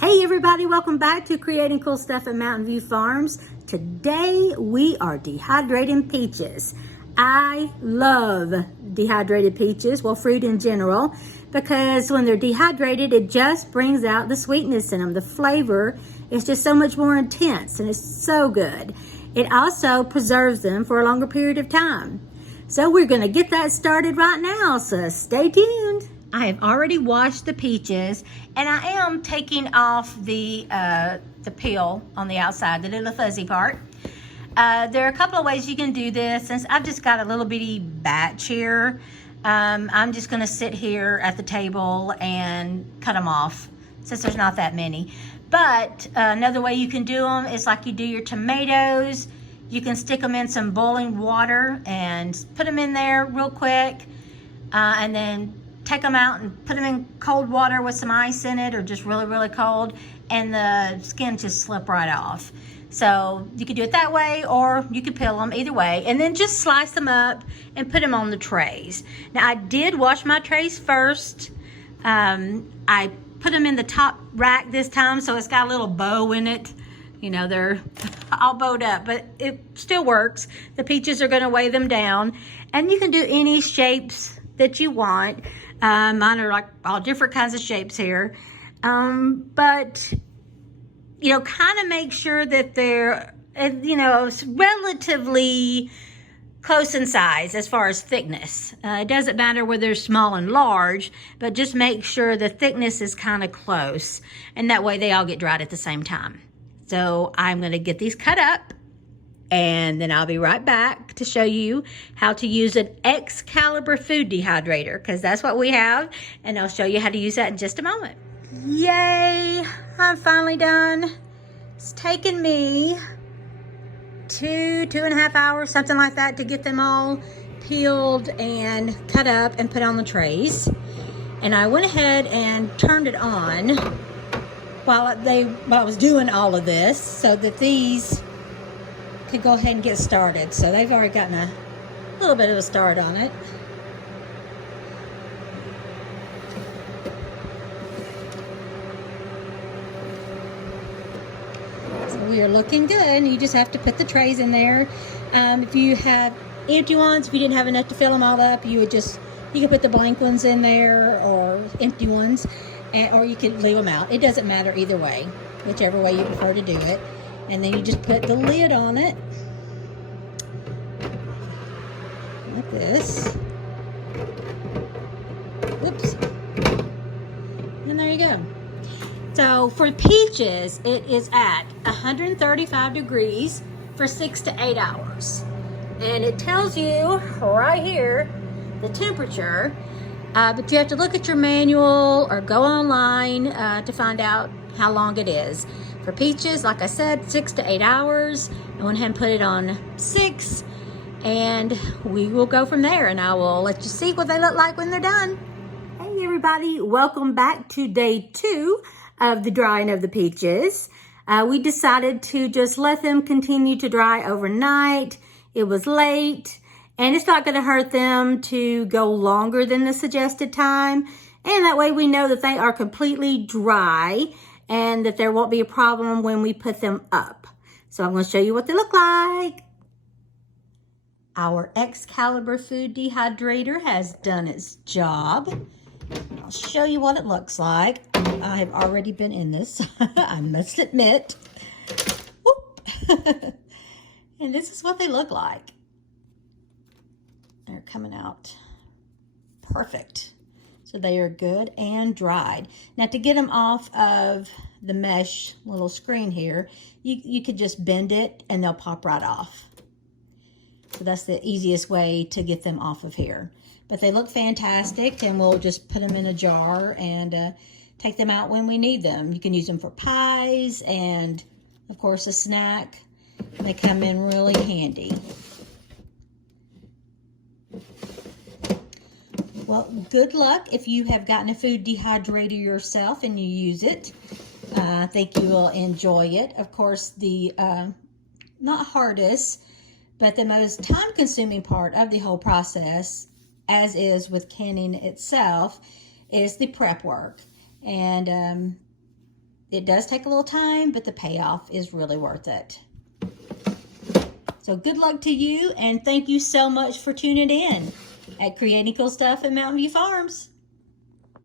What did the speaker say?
Hey everybody, welcome back to Creating Cool Stuff at Mountain View Farms. Today we are dehydrating peaches. I love dehydrated peaches, well, fruit in general, because when they're dehydrated, it just brings out the sweetness in them. The flavor is just so much more intense and it's so good. It also preserves them for a longer period of time. So we're going to get that started right now, so stay tuned. I have already washed the peaches, and I am taking off the peel on the outside, the little fuzzy part. There are a couple of ways you can do this. Since I've just got a little bitty batch here, I'm just going to sit here at the table and cut them off, since there's not that many. But another way you can do them is like you do your tomatoes. You can stick them in some boiling water and put them in there real quick, and then take them out and put them in cold water with some ice in it, or just really, really cold, and the skin just slip right off. So you could do it that way, or you could peel them, either way, and then just slice them up and put them on the trays. Now I did wash my trays first. I put them in the top rack this time, so it's got a little bow in it. You know, they're all bowed up, but it still works. The peaches are going to weigh them down, and you can do any shapes that you want. Mine are like all different kinds of shapes here. But, you know, kind of make sure that they're, you know, relatively close in size as far as thickness. It doesn't matter whether they're small and large, but just make sure the thickness is kind of close. And that way they all get dried at the same time. So I'm going to get these cut up, and then I'll be right back to show you how to use an Excalibur Food Dehydrator, because that's what we have, and I'll show you how to use that in just a moment. Yay! I'm finally done. It's taken me 2.5 hours, something like that, to get them all peeled and cut up and put on the trays. And I went ahead and turned it on while I was doing all of this, so that these could go ahead and get started. So they've already gotten a little bit of a start on it. So we are looking good. You just have to put the trays in there. If you have empty ones, if you didn't have enough to fill them all up, you could put the blank ones in there, or empty ones, or you could leave them out. It doesn't matter either way, whichever way you prefer to do it. And then you just put the lid on it, like this. Whoops. And there you go. So for peaches, it is at 135 degrees for 6 to 8 hours. And it tells you right here the temperature, but you have to look at your manual or go online to find out how long it is. For peaches, like I said, 6 to 8 hours. I went ahead and put it on 6, and we will go from there, and I will let you see what they look like when they're done. Hey everybody, welcome back to day 2 of the drying of the peaches. We decided to just let them continue to dry overnight. It was late, and it's not going to hurt them to go longer than the suggested time, and that way we know that they are completely dry and that there won't be a problem when we put them up. So I'm going to show you what they look like. Our Excalibur Food Dehydrator has done its job. I'll show you what it looks like. I have already been in this, I must admit. And this is what they look like. They're coming out perfect. So they are good and dried. Now to get them off of the mesh little screen here, you could just bend it and they'll pop right off. So that's the easiest way to get them off of here. But they look fantastic, and we'll just put them in a jar and take them out when we need them. You can use them for pies and, of course, a snack. They come in really handy. Well, good luck if you have gotten a food dehydrator yourself and you use it. I think you will enjoy it. Of course, the not hardest, but the most time-consuming part of the whole process, as is with canning itself, is the prep work. And It does take a little time, but the payoff is really worth it. So good luck to you, and thank you so much for tuning in at Creating Cool Stuff at Mountain View Farms.